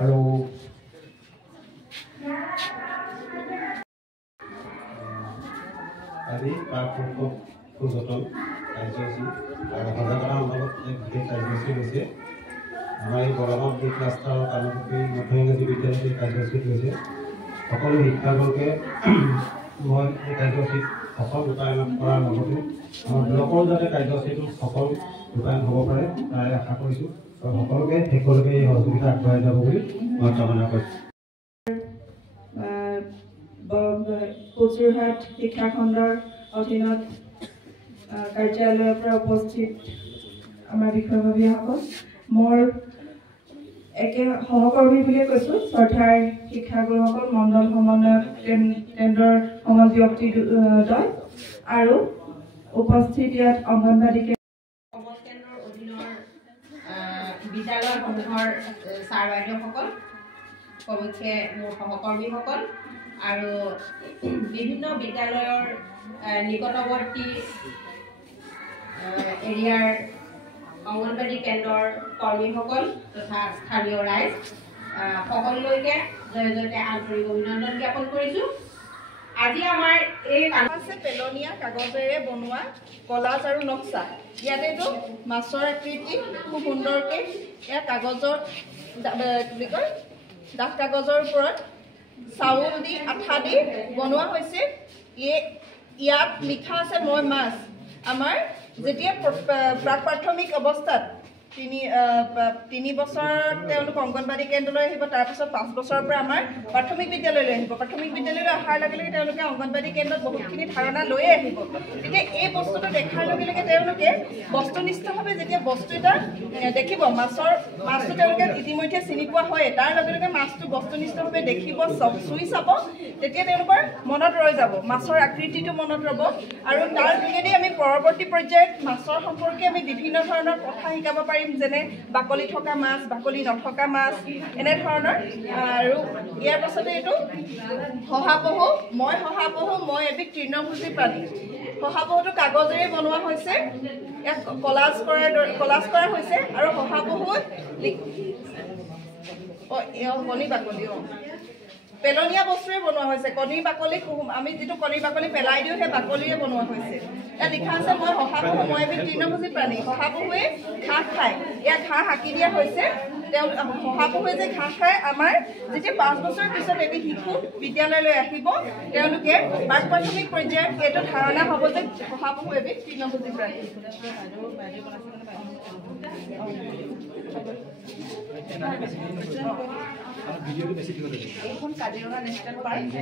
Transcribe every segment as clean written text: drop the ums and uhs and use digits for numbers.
আৰু আজি যতন কাৰ্যসূচী আৰু সজাগতা অন্তৰ্গত এক বিশেষ কাৰ্যসূচী হৈছে আমাৰ এই বৰগাঁও বি ক্লাষ্টাৰ আৰু কানুপুখুৰী মধ্য ইংৰাজী বিদ্যালয়ত এই কাৰ্যসূচীত হৈছে সকলো শিক্ষাৰ্থীকে মই এই কাৰ্যসূচীত সফল ৰূপায়ণ কৰাৰ লগতে আমাৰ ব্লকৰ যাতে কাৰ্যসূচীটো সফল ৰূপায়ণ হ'ব পাৰে তাৰে আশা কৰিছোঁ আৰু সকলোকে শেষলৈকে এই সহযোগিতা আগবঢ়াই যাব বুলি মই কামনা কৰিছোঁ। কোচুৰহাট শিক্ষাখণ্ডৰ অধীনত কাৰ্যালয়ৰ পৰা উপস্থিত আমাৰ বিষয়ববীয়াসকল, মোৰ একে সহকৰ্মী বুলিয়ে কৈছোঁ, শ্ৰদ্ধাৰ শিক্ষাগুৰুসকল, মণ্ডল সমন্বয়ক কেন্দ্ৰৰ সমল ব্যক্তি দল আৰু উপস্থিত ইয়াত অংগনবাদী কেন্দ্ৰৰ অধীনৰ বিদ্যালয়সমূহৰ ছাৰ বাইদেউসকল, প্ৰমুখ্যে মোৰ সহকৰ্মীসকল আৰু বিভিন্ন বিদ্যালয়ৰ নিকটৱৰ্তী এৰিয়াৰ অংগনবাদী কেন্দ্ৰৰ কৰ্মীসকল তথা স্থানীয় ৰাইজ সকলোলৈকে জয়তে আন্তৰিক অভিনন্দন জ্ঞাপন কৰিছোঁ। আজি আমাৰ এই আছে পেলনীয়া কাগজেৰে বনোৱা কলাজ আৰু নক্সা। ইয়াতেতো মাছৰ আকৃতি খুব সুন্দৰকৈ ইয়াৰ কাগজৰ বুলি কয় ডাঠ কাগজৰ ওপৰত চাউল দি আঠা দি বনোৱা হৈছে। ইয়াত লিখা আছে মই মাছ। আমাৰ যেতিয়া প্ৰাক প্ৰাথমিক অৱস্থাত তিনি বছৰত তেওঁলোক অংগনবাদী কেন্দ্ৰলৈ আহিব, তাৰপিছত 5 বছৰৰ পৰা আমাৰ প্ৰাথমিক বিদ্যালয়লৈ আহিব। প্ৰাথমিক বিদ্যালয়লৈ অহাৰ লগে লগে তেওঁলোকে অংগনবাদী কেন্দ্ৰত বহুতখিনি ধাৰণা লৈয়ে আহিব। গতিকে এই বস্তুটো দেখাৰ লগে লগে তেওঁলোকে বস্তুনিষ্ঠভাৱে যেতিয়া বস্তু এটা দেখিব, মাছটো তেওঁলোকে ইতিমধ্যে চিনি পোৱা হয়, তাৰ লগে লগে মাছটো বস্তুনিষ্ঠভাৱে দেখিব, চুই চাব, তেতিয়া তেওঁলোকৰ মনত ৰৈ যাব, মাছৰ আকৃতিটো মনত ৰ'ব। আৰু তাৰ যোগেদি আমি পৰৱৰ্তী পৰ্যায়ত মাছৰ সম্পৰ্কে আমি বিভিন্ন ধৰণৰ কথা শিকাব পাৰিম, যেনে বাকলি থকা মাছ, বাকলি নথকা মাছ, এনেধৰণৰ। আৰু ইয়াৰ পাছতে এইটো শহাপহু, মই এবিধ তৃণভোজী প্ৰাণী। শহাপহুটো কাগজেৰে বনোৱা হৈছে, ইয়াক কলাজ কৰা হৈছে। আৰু শহাপহুত কণী বাকলি পেলনীয়া বস্তুৰে বনোৱা হৈছে। কণীৰ বাকলি আমি যিটো কণীৰ বাকলি পেলাই দিওঁ, সেই বাকলিৰে বনোৱা হৈছে। ইয়াত লিখা আছে মই শহাপহু, মই এবিধ তৃণভোজী প্ৰাণী। শহাপহুৱে ঘাঁহ খায়, ইয়াত ঘাঁহ আঁকি দিয়া হৈছে। শহাপহুৱে যে ঘাঁহ খায়, আমাৰ যেতিয়া 5 বছৰৰ পিছত এটি শিশু বিদ্যালয়লৈ আহিব, তেওঁলোকে প্ৰাক প্ৰাথমিক পৰ্যায়ত এইটো ধাৰণা হ'ব যে শহাপহু এবিধ তৃণভোজী প্ৰাণী। এইখন কাজিৰঙা নেশ্যনেল পাৰ্ক,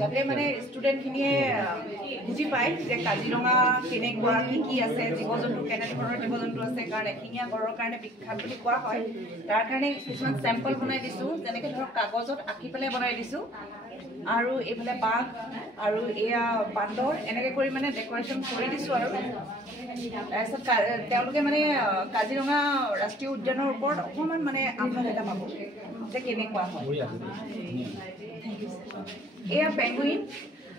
যাতে মানে ষ্টুডেণ্টখিনিয়ে বুজি পায় যে কাজিৰঙা কেনেকুৱা, কি আছে, জীৱ জন্তু কেনেধৰণৰ জীৱ জন্তু আছে। কাৰণ এশিঙীয়া গঁড়ৰ কাৰণে বিখ্যাত বুলি কোৱা হয়। তাৰ কাৰণে কিছুমান চেম্পল বনাই দিছোঁ, যেনেকৈ ধৰক কাগজত আঁকি পেলাই বনাই দিছোঁ। আৰু এইফালে বাঘ আৰু এয়া বান্দৰ, এনেকৈ কৰি মানে ডেক'ৰেশ্যন কৰি দিছোঁ। আৰু তাৰপিছত তেওঁলোকে মানে কাজিৰঙা ৰাষ্ট্ৰীয় উদ্যানৰ ওপৰত অকণমান মানে আভাস এটা পাব যে কেনেকুৱা হয়। এয়া পেঙ্গুইন,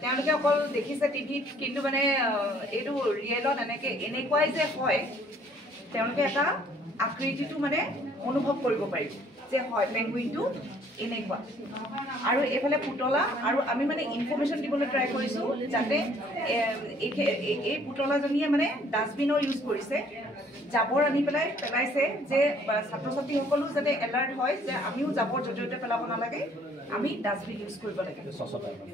তেওঁলোকে অকল দেখিছে টিভিত, কিন্তু মানে এইটো ৰিয়েলত এনেকুৱাই যে হয়, তেওঁলোকে এটা আকৃতিটো মানে অনুভৱ কৰিব পাৰিব যে হয় পেঙ্গুইনটো এনেকুৱা। আৰু এইফালে পুতলা, আৰু আমি মানে ইনফৰ্মেশ্যন দিবলৈ ট্ৰাই কৰিছোঁ যাতে এই পুতলাজনীয়ে মানে ডাষ্টবিনৰ ইউজ কৰিছে, জাবৰ আনি পেলাইছে, যে ছাত্ৰ ছাত্ৰীসকলো যাতে এলাৰ্ট হয় যে আমিও জাবৰ য'তে ত'তে পেলাব নালাগে, আমি ডাষ্টবিন ইউজ কৰিব লাগে।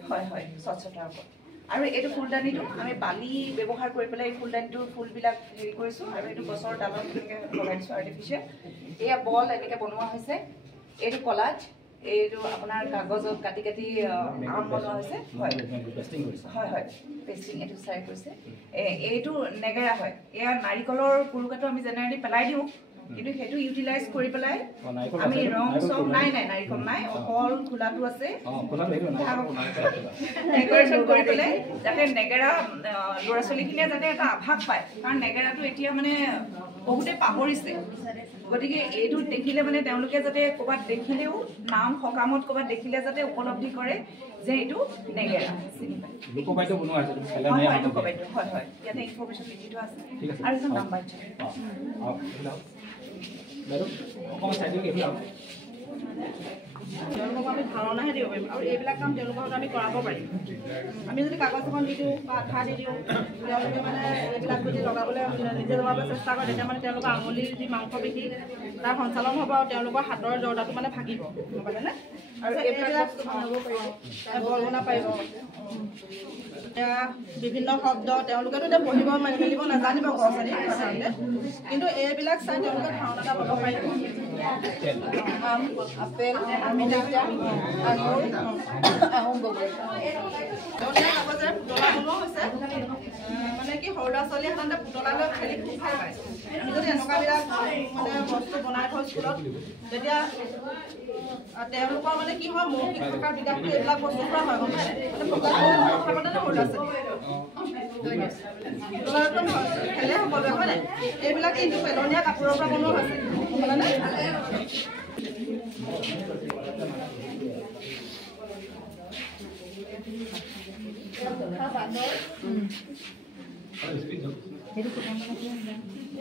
হয়, স্বচ্ছতাৰ ওপৰত। আৰু এইটো ফুলদানিটো আমি বালি ব্যৱহাৰ কৰি পেলাই এই ফুলদানিটোৰ ফুলবিলাক হেৰি কৰিছোঁ। আৰু এইটো গছৰ ডালত এনেকৈ লগাই দিছোঁ আৰ্টিফিচিয়েল। এয়া বল এনেকৈ বনোৱা হৈছে। এইটো কলাজ, এইটো আপোনাৰ কাগজত কাটি আম বনোৱা হৈছে। হয়, পেষ্টিং এইটো চাই কৰিছে। এইটো নেগেৰা হয়। এয়া নাৰিকলৰ কুৰুকাটো আমি জেনেৰেলি পেলাই দিওঁ, কিন্তু সেইটো ইউটিলাইজ কৰি পেলাই আমি ৰং চং নাই নাৰিকল নাই, অকল খোলাটো আছে, ডেক'ৰেশ্যন কৰি পেলাই যাতে নেগেৰা ল'ৰা ছোৱালীখিনিয়ে যাতে এটা আভাস পায়। কাৰণ নেগেৰাটো এতিয়া মানে বহুতে পাহৰিছে, গতিকে এইটো দেখিলে মানে তেওঁলোকে যাতে ক'ৰবাত দেখিলেও, নাম সকামত ক'ৰবাত দেখিলে যাতে উপলব্ধি কৰে যে এইটো নেগেৰা। লোকবাদ্য বনোৱা আছে, হয়, ইয়াতে ইনফৰ্মেশ্যন লিখি থোৱা আছে আৰু এখন নাম্বাৰ আছে। তেওঁলোকক আমি ধাৰণাহে দিব পাৰিম আৰু এইবিলাক কাম তেওঁলোকক আমি কৰাব পাৰিম। আমি যদি কাগজ এখন দি দিওঁ বা আঠা দি দিওঁ, তেওঁলোকে মানে এইবিলাক যদি লগাবলৈ নিজে লগাবলৈ চেষ্টা কৰে, তেতিয়া মানে তেওঁলোকৰ আঙুলিৰ যি মাংস পেশী তাৰ সঞ্চালন হ'ব আৰু তেওঁলোকৰ হাতৰ জৰ্দাটো মানে ভাগিব, গম পালেনে? আৰু এইবিলাক বনাব পাৰিব। এতিয়া বিভিন্ন শব্দ তেওঁলোকেতো এতিয়া পঢ়িব মেলিব নাজানিব ঘৰ-চাৰি সাধাৰণতে, কিন্তু এইবিলাক চাই তেওঁলোকে ধাৰণা এটা পাব পাৰিব। আম, আপেল, অমিতা, আঙুৰ, আহোম বগৰী। তেওঁলোকে কাগজেৰে পুতলা বনোৱা হৈছে, মানে কি সৰু ল'ৰা ছোৱালীয়ে সাধাৰণতে পুতলা লৈ খেলি খুব ভাল পায়। আমি যদি এনেকুৱাবিলাক মানে বস্তু বনাই থওঁ স্কুলত, তেতিয়া তেওঁলোকৰ মানে কি হয় মৌখিক ভাষাৰ বিকাশটো এইবিলাক বস্তুৰ পৰা হয়, গম পায় নাই? কথা পাতে ন সৰু ল'ৰা ছোৱালী খেলে সকলোৱে, হয় নাই? এইবিলাক কিন্তু পেলনীয়া কাপোৰৰ পৰা বনোৱা হৈছে, গম পালেনে?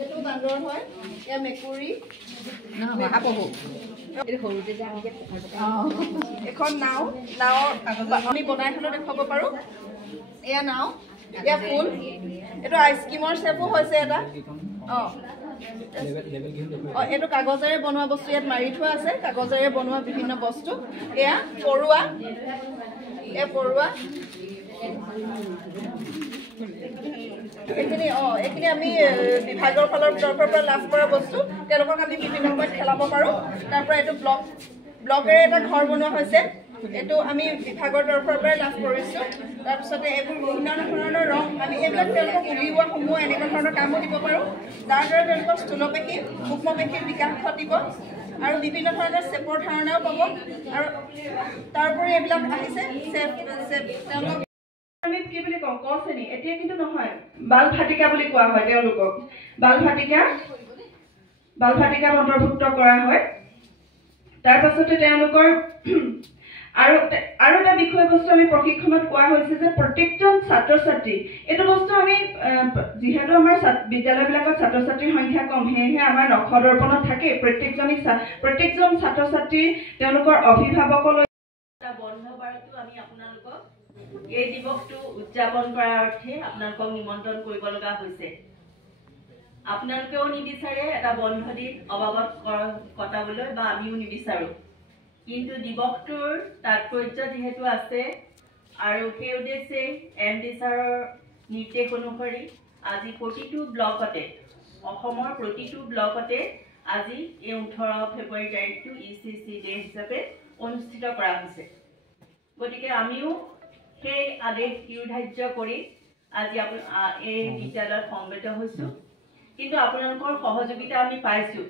এইটো বান্দৰ হয়, এয়া মেকুৰী, এখন নাও, নাৱৰ আমি বনাই থ'লেও দেখুৱাব পাৰোঁ। এয়া নাও, এয়া ফুল, এইটো আইচক্ৰীমৰ চেপো হৈছে এটা। এইটো কাগজেৰে বনোৱা বস্তু ইয়াত মাৰি থোৱা আছে, কাগজেৰে বনোৱা বিভিন্ন বস্তু। এয়া পৰুৱা, এয়া পৰুৱা। এইখিনি আমি বিভাগৰ তৰফৰ পৰা লাভ কৰা বস্তু, তেওঁলোকক আমি বিভিন্ন সময়ত খেলাব পাৰোঁ। তাৰ পৰা এইটো ব্লকেৰে এটা ঘৰ বনোৱা হৈছে, এইটো আমি বিভাগৰ তৰফৰ পৰাই লাভ কৰিছোঁ। তাৰপিছতে এইবোৰ বিভিন্ন ধৰণৰ ৰং, আমি এইবিলাক তেওঁলোকক উলিওৱাসমূহ এনেকুৱা ধৰণৰ কামো দিব পাৰোঁ, যাৰ দ্বাৰা তেওঁলোকৰ স্থূলপেশী সূক্ষ্মপেশীৰ বিকাশ ঘটিব আৰু বিভিন্ন ধৰণৰ চেপৰ ধাৰণাও পাব। আৰু তাৰোপৰি এইবিলাক আহিছে তেওঁলোকক আমি কি বুলি কওঁ ক শ্ৰেণী, এতিয়া কিন্তু নহয়, বাল ভাটিকা বুলি কোৱা হয় তেওঁলোকক। বাল ভাটিকাত অন্তৰ্ভুক্ত কৰা হয়। তাৰ পাছতে তেওঁলোকৰ আৰু এটা বিষয়বস্তু আমি প্ৰশিক্ষণত কোৱা হৈছে যে প্ৰত্যেকজন ছাত্ৰ ছাত্ৰী, এইটো বস্তু আমি যিহেতু আমাৰ বিদ্যালয়বিলাকত ছাত্ৰ ছাত্ৰীৰ সংখ্যা কম, সেয়েহে আমাৰ নখদৰ্পণত থাকে প্ৰত্যেকজন ছাত্ৰ ছাত্ৰীৰ তেওঁলোকৰ অভিভাৱকলৈ এটা বন্ধ বাৰটো আমি আপোনালোকক এই দিৱসটো উদযাপন কৰাৰ অৰ্থে আপোনালোকক নিমন্ত্ৰণ কৰিব লগা হৈছে। আপোনালোকেও নিবিচাৰে এটা বন্ধ দিন অবাবত কটাবলৈ, বা আমিও নিবিচাৰোঁ, কিন্তু দিৱসটোৰ তাৎপৰ্য যিহেতু আছে আৰু সেই উদ্দেশ্যে MD ছাৰৰ নিৰ্দেশ অনুসৰি আজি প্ৰতিটো ব্লকতে, অসমৰ প্ৰতিটো ব্লকতে আজি এই 18 ফেব্ৰুৱাৰী তাৰিখটো ECC ডে হিচাপে অনুষ্ঠিত কৰা হৈছে। গতিকে আমিও সেই আদেশ শিৰোধাৰ্য কৰি আজি এই বিদ্যালয়ত সমবেত হৈছোঁ। কিন্তু আপোনালোকৰ সহযোগিতা আমি পাইছোঁ।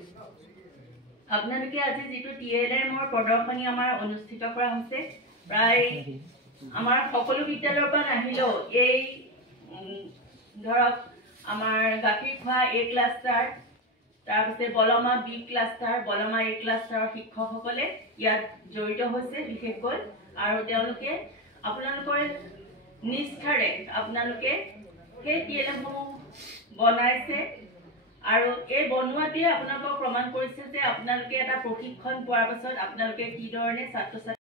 আপোনালোকে আজি যিটো TLMৰ প্ৰদৰ্শনী আমাৰ অনুষ্ঠিত কৰা হৈছে, প্ৰায় আমাৰ সকলো বিদ্যালয়ৰ পৰা নাহিলেও এই ধৰক আমাৰ গাখীৰ খোৱা A ক্লাষ্টাৰ, তাৰপিছত Balma B cluster, Balma A ক্লাষ্টাৰৰ শিক্ষকসকলে ইয়াত জড়িত হৈছে বিশেষকৈ, আৰু তেওঁলোকে আপোনালোকৰ নিষ্ঠাৰে আপোনালোকে সেই TLMসমূহ বনাইছে আৰু এই বনোৱাটোৱে আপোনালোকক প্ৰমাণ কৰিছে যে আপোনালোকে এটা প্ৰশিক্ষণ পোৱাৰ পাছত আপোনালোকে কি ধৰণে ছাত্ৰ ছাত্ৰী